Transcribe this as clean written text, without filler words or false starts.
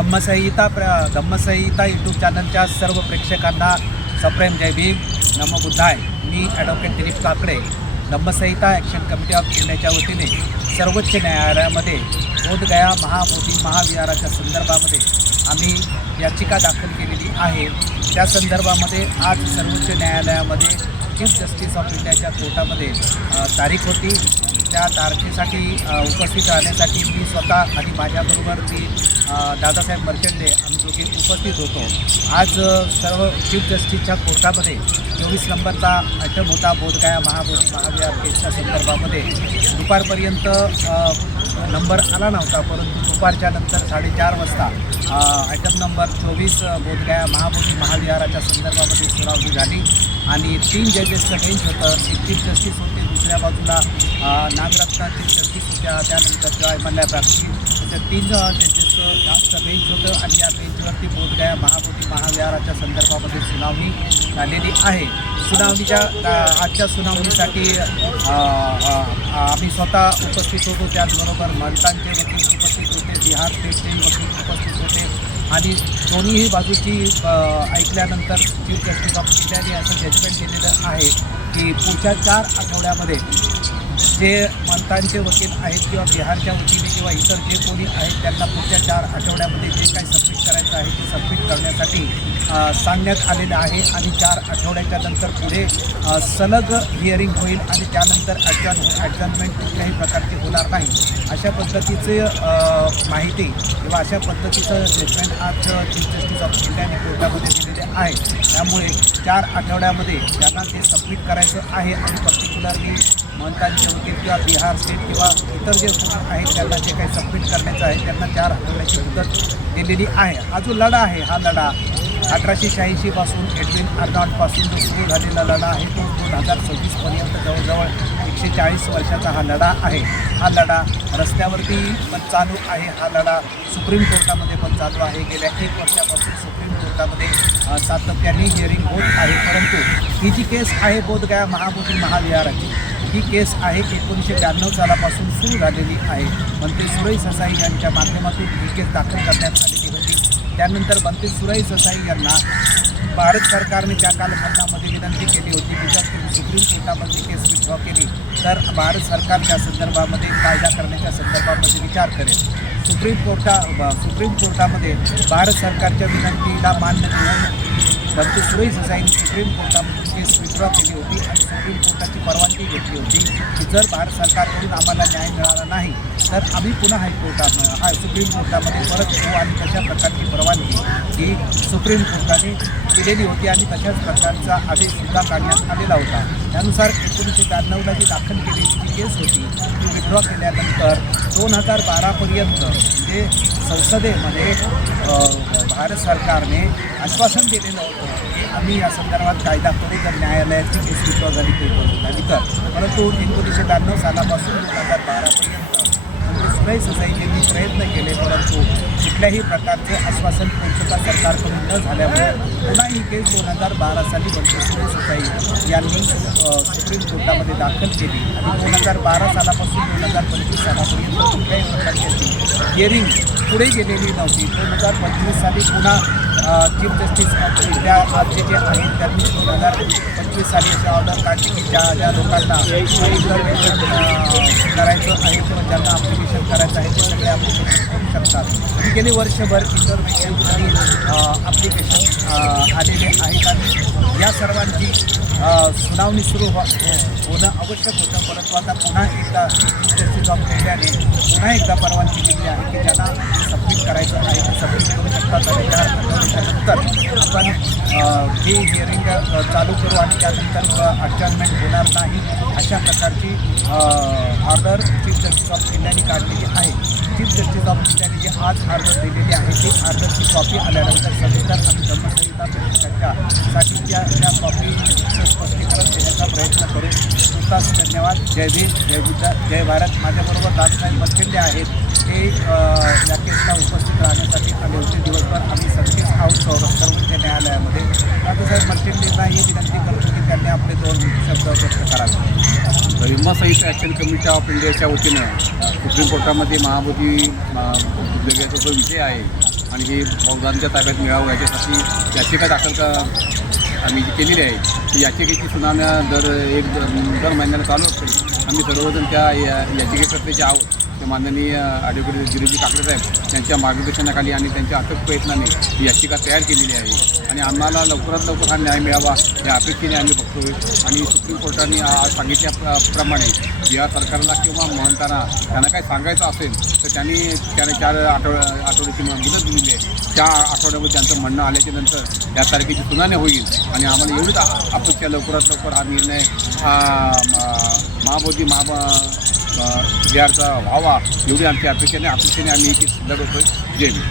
धम्मसंहिता YouTube चॅनलच्या सर्व प्रेक्षकांना सप्रेम जय भीम नमो बुद्धाय। मी advocate Dilip Kakade, Dhammasamhita action committee of इंडियाच्या वतीने सर्वोच्च न्यायालयामध्ये बोधगया महाबोधी महाविहाराच्या संदर्भामध्ये आम्ही याचिका दाखल केलेली आहे। त्या संदर्भामध्ये आज सर्वोच्च न्यायालयामध्ये चीफ जस्टिस ऑफ इंडियाच्या कोर्टामध्ये तारीख होती। त्या तारखेसाठी उपस्थित राहण्यासाठी मी स्वतः आणि माझ्याबरोबर मी दादासाहेब मर्चंडे आम्ही दोघे उपस्थित होतो। आज सर्व चीफ जस्टिसच्या कोर्टामध्ये 24 नंबरचा आयटम होता बोधगया महाबोधी महाविहार केसच्या संदर्भामध्ये। दुपारपर्यंत नंबर आला नव्हता, परंतु दुपारच्या नंतर 4:30 वाजता आयटम नंबर 24 बोधगया महाबोधी महाविहाराच्या संदर्भामध्ये सुनावणी झाली आणि 3 जजेसचं बेंच होतं। एक चीफ जस्टिस होते, दुसऱ्या बाजूला नागरत्न चीफ जस्टिस होत्या, त्यानंतर जॉय मल्ल्या प्राप्ती, अशा 3 जजेसचं जास्त बेंच होतं आणि या बेंचवरती बोधगया महाबोधी महाविहाराच्या संदर्भामध्ये सुनावणी झालेली आहे। आजच्या सुनावणीसाठी आम्ही स्वतः उपस्थित होतो, त्याचबरोबर महंतांचे वकील उपस्थित होते, बिहार स्टेटचे वकील उपस्थित होते आणि दोन्हीही बाजूची ऐकल्यानंतर चीफ जस्टिस ऑफ इंडियाने असं जजमेंट दिलेलं आहे की पुढच्या 4 आठवड्यामध्ये जे महंतांचे वकील आहेत किंवा बिहारच्या वतीने किंवा इतर जे कोणी आहेत त्यांना पुढच्या 4 आठवड्यामध्ये जे काही सबमिट करायचं आहे ते सबमिट करण्यासाठी सांगण्यात आलेलं आहे आणि 4 आठवड्याच्या नंतर पुढे सलग हिअरिंग होईल आणि त्यानंतर ॲडजर्नमेंट कुठल्याही प्रकारची होणार नाही, अशा पद्धतीचे माहिती किंवा अशा पद्धतीचं स्टेटमेंट आज चीफ जस्टिस ऑफ इंडियाने कोर्टामध्ये दिलेले आहे। त्यामुळे 4 आठवड्यामध्ये ज्यांना ते सबमिट करायचं आहे आणि पर्टिक्युलरली महंतांचे वकील किंवा बिहार स्टेट किंवा इतर जे कोणी आहेत त्यांना जे काही सबमिट करण्याचं आहे त्यांना 4 आठवड्याची मुदत दिलेली आहे। हा जो लढा आहे, हा लढा 1886 पासून एडविन अर्नॉल्डपासून जो सुरू झालेला लढा आहे तो 2026पर्यंत जवळजवळ 140 वर्षाचा हा लढा आहे। हा लढा रस्त्यावरती पण चालू आहे, हा लढा सुप्रीम कोर्टामध्ये पण चालू आहे। गेल्या 1 वर्षापासून सुप्रीम कोर्टामध्ये सातत्याने हिअरिंग होत आहे, परंतु ही जी केस आहे बोधगया महाबोधी महाविहाराची, ही केस आहे 1992 सालापासून सुरू झालेली आहे। मंत्री सुरई ससाई यांच्या माध्यमातून ही केस दाखल करण्यात आलेली होती। त्यानंतर मंत्री सुरई ससाई यांना भारत सरकारने त्या कालखंडामध्ये विनंती केली होती की जर तुम्ही सुप्रीम कोर्टामध्ये केस विड्रॉ केली तर भारत सरकार त्या संदर्भामध्ये कायदा करण्याच्या संदर्भामध्ये विचार करेल। सुप्रीम कोर्टामध्ये भारत सरकारच्या विनंतीला मान्य देऊन मंत्री सुरई ससाईंनी सुप्रीम कोर्टामध्ये केस विड्रॉ केली होती आणि सुप्रीम कोर्टाची परवानगी घेतली होती की जर भारत सरकारकडून आम्हाला न्याय मिळाला नाही तर आम्ही पुन्हा सुप्रीम कोर्टामध्ये परत येऊ आणि तशा प्रकारची परवानगी ही सुप्रीम कोर्टाने दिलेली होती आणि तशाच प्रकारचा आदेशसुद्धा काढण्यात आलेला होता। त्यानुसार 1992ला जी दाखल केलेली जी केस होती ती विड्रॉ केल्यानंतर 2012पर्यंत म्हणजे संसदेमध्ये भारत सरकारने आश्वासन दिलेलं होतं की आम्ही या संदर्भात कायदा करू जर न्यायालयाची केस विड्रॉ झाली तर, परंतु 1992 सालापासून 2012पर्यंत सुरई ससाई यांनी प्रयत्न केले, परंतु कुठल्याही प्रकारचे आश्वासन पूर्तता सरकारकडून न झाल्यामुळे पुन्हा ही केस 2012 साली मंत्री सुरई ससाई यांनी सुप्रीम कोर्टामध्ये दाखल केली आणि 2012 सालापासून 2025 सालापर्यंत कुठल्याही प्रकारची हिअरिंग पुढे गेलेली नव्हती। 2025 साली पुन्हा चीफ जस्टिस ऑफ इंडिया आजचे जे आहेत त्यांनी 2025 साली अशी ऑर्डर काढली की ज्या लोकांना इंटरव्हेन्शन करायचं आहे किंवा ज्यांना ॲप्लिकेशन करायचं आहे ते सगळे ॲप्लिकेशन करू शकतात। गेली वर्षभर इंटरव्हेन्शन आणि ॲप्लिकेशन आलेले आहेत आणि या सर्वांची सुनावणी सुरू होणं आवश्यक होतं, परंतु आता पुन्हा एकदा चीफ जस्टिस ऑफ इंडियाने पुन्हा एकदा परवानगी दिली आहे की ज्यांना सबमिट करायचं आहे ते सबमिट करू शकतात आणि त्यानंतर आपण ही हिअरिंग चालू करू आणि त्यानंतर ॲडजर्नमेंट होणार नाही, अशा प्रकारची ऑर्डर चीफ जस्टिस ऑफ इंडियाने काढलेली आहे। चीफ जस्टिस ऑफ इंडियाने जी आज ऑर्डर दिलेली आहे ती ऑर्डरची कॉपी आल्यानंतर सविस्तर आणि धम्मसंहिता त्यांच्यासाठीच्या त्या कॉपीचं स्पष्टीकरण देण्याचा प्रयत्न करू। तुर्तास धन्यवाद। जय भीम, जय बुद्ध, जय भारत। माझ्याबरोबर दादासाहेब मर्चंडे आहेत, ते या केसला उपस्थित राहण्यासाठी आले होते। दिवसभर आम्ही सगळेच आहोत सर्वोच्च न्यायालयामध्ये। दादासाहेब मर्चंडेंना ही विनंती करतो की त्यांनी आपले 2 शब्द व्यक्त करावे। धम्मसंहिता ॲक्शन कमिटी ऑफ इंडियाच्या वतीनं सुप्रीम कोर्टामध्ये महाबोधी उद्योगाचा जो विषय आहे आणि हे बौद्धांच्या ताब्यात मिळावं याच्यासाठी याचिका दाखल आम्ही जी केलेली आहे ती याचिकेची सुनावण्या दर महिन्याला चालू असते. आम्ही सर्वजण त्या याचिकेकर्ते जे आहोत ते माननीय ॲडव्होकेट गिरीजी काकडे साहेब यांच्या मार्गदर्शनाखाली आणि त्यांच्या अथक प्रयत्नाने ही याचिका तयार केलेली आहे आणि आम्हाला लवकरात लवकर हा न्याय मिळावा या अपेक्षेने आम्ही बघतोय. आणि सुप्रीम कोर्टाने आज सांगितल्याप्रमाणे बिहार सरकारला किंवा महंतांना त्यांना काय सांगायचं असेल तर त्याने 4 आठवड्याची मुदत दिलेली आहे. त्या आठवड्यामध्ये त्यांचं म्हणणं आल्याच्या नंतर या तारखेची सुनावणी होईल आणि आम्हाला एवढीच अपेक्षा लवकरात लवकर हा निर्णय महाबोधी बिहारचा व्हावा एवढी आमची अपेक्षेने आम्ही लढवतोय. जय हिंद.